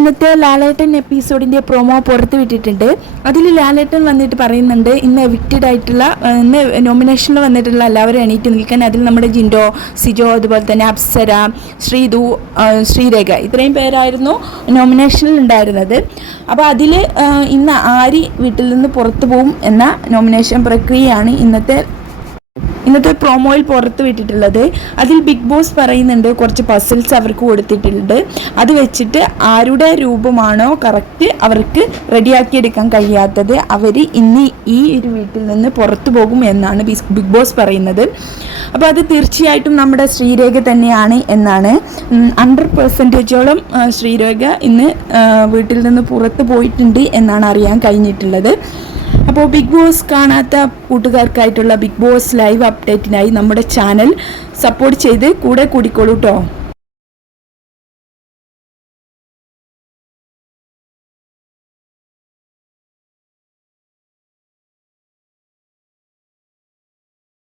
ഇന്നത്തെ ലാലേട്ടൻ എപ്പിസോഡിന്റെ പ്രൊമോ പുറത്ത് വിട്ടിട്ടുണ്ട് അതിൽ ലാലേട്ടൻ വന്നിട്ട് പറയുന്നുണ്ട് ഇന്ന് എവിക്റ്റഡ് ആയിട്ടുള്ള ഇന്ന് നോമിനേഷനിൽ വന്നിട്ടുള്ള എല്ലാവരും എണീറ്റ് നിൽക്കാൻ. അതിൽ നമ്മുടെ ജിൻഡോ സിജോ അതുപോലെ തന്നെ അപ്സര ശ്രീതു ശ്രീരേഖ ഇത്രയും പേരായിരുന്നു നോമിനേഷനിൽ ഉണ്ടായിരുന്നത്. അപ്പോൾ അതിൽ ഇന്ന് ആരി വീട്ടിൽ നിന്ന് പുറത്തു പോകും എന്ന നോമിനേഷൻ പ്രക്രിയയാണ് ഇന്നത്തെ ഇന്നത്തെ പ്രൊമോയിൽ പുറത്ത് വിട്ടിട്ടുള്ളത്. അതിൽ ബിഗ് ബോസ് പറയുന്നുണ്ട് കുറച്ച് പസിൽസ് അവർക്ക് കൊടുത്തിട്ടുണ്ട്. അത് വെച്ചിട്ട് ആരുടെ രൂപമാണോ കറക്റ്റ് അവർക്ക് റെഡിയാക്കി എടുക്കാൻ കഴിയാത്തത് അവർ ഇന്ന് ഈ ഒരു വീട്ടിൽ നിന്ന് പുറത്തു പോകും എന്നാണ് ബിഗ് ബോസ് പറയുന്നത്. അപ്പോൾ അത് തീർച്ചയായിട്ടും നമ്മുടെ ശ്രീരേഖ തന്നെയാണ് എന്നാണ്. ഹൺഡ്രഡ് പെർസെന്റേജോളം ശ്രീരേഖ ഇന്ന് വീട്ടിൽ നിന്ന് പുറത്ത് പോയിട്ടുണ്ട് എന്നാണ് അറിയാൻ കഴിഞ്ഞിട്ടുള്ളത്. അപ്പോൾ ബിഗ് ബോസ് കാണാത്ത കൂട്ടുകാർക്കായിട്ടുള്ള ബിഗ് ബോസ് ലൈവ് അപ്ഡേറ്റിനായി നമ്മുടെ ചാനൽ സപ്പോർട്ട് ചെയ്ത് കൂടെ കൂടിക്കോളൂ കേട്ടോ